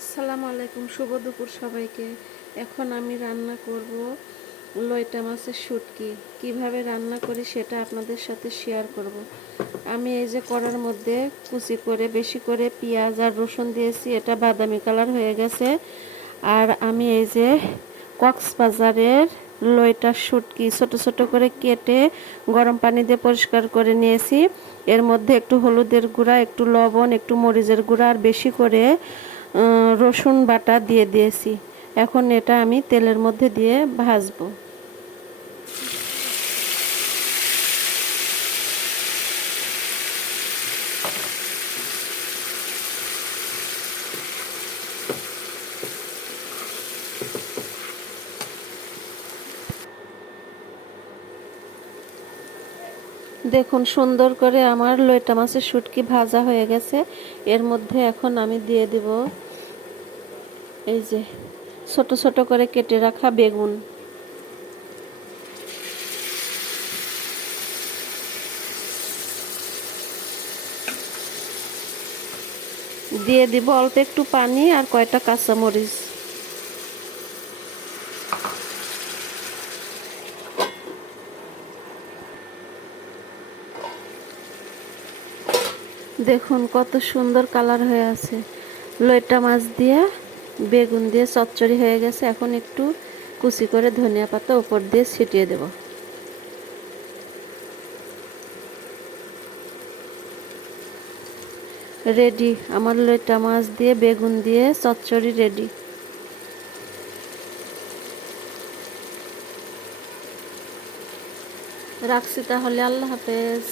আসসালামু আলাইকুম, শুভ দুপুর সবাইকে। এখন আমি রান্না করব লইটা মাছের শুটকি। কিভাবে রান্না করি সেটা আপনাদের সাথে শেয়ার করব। আমি এই যে কড়ার মধ্যে কুচি করে বেশি করে পেঁয়াজ আর রসুন দিয়েছি, এটা বাদামি কালার হয়ে গেছে। আর আমি এই যে কক্সবাজারের লইটার শুটকি ছোট ছোট করে কেটে গরম পানি দিয়ে পরিষ্কার করে নিয়েছি। এর মধ্যে একটু হলুদের গুঁড়া, একটু লবণ, একটু মরিচের গুঁড়া আর বেশি করে রসুন বাটা দিয়ে দিয়েছি। এখন এটা আমি তেলের মধ্যে দিয়ে ভাজবো। দেখুন সুন্দর করে আমার লইটা মাছের শুটকি ভাজা হয়ে গেছে। এর মধ্যে এখন আমি দিয়ে দিব এই যে ছোট ছোট করে কেটে রাখা বেগুন। দিয়ে দিব অল্প একটু পানি আর কয়টা কাঁচামরিচ। দেখুন কত সুন্দর কালার হয়ে আছে। লইটা মাছ দিয়ে বেগুন দিয়ে চচ্চড়ি হয়ে গেছে। এখন একটু কুচি করে ধনিয়া পাতা উপর দিয়ে ছিটিয়ে দেব। রেডি আমার লইটা মাছ দিয়ে বেগুন দিয়ে চচ্চড়ি রেডি। রাখছি তাহলে, আল্লাহ হাফেজ।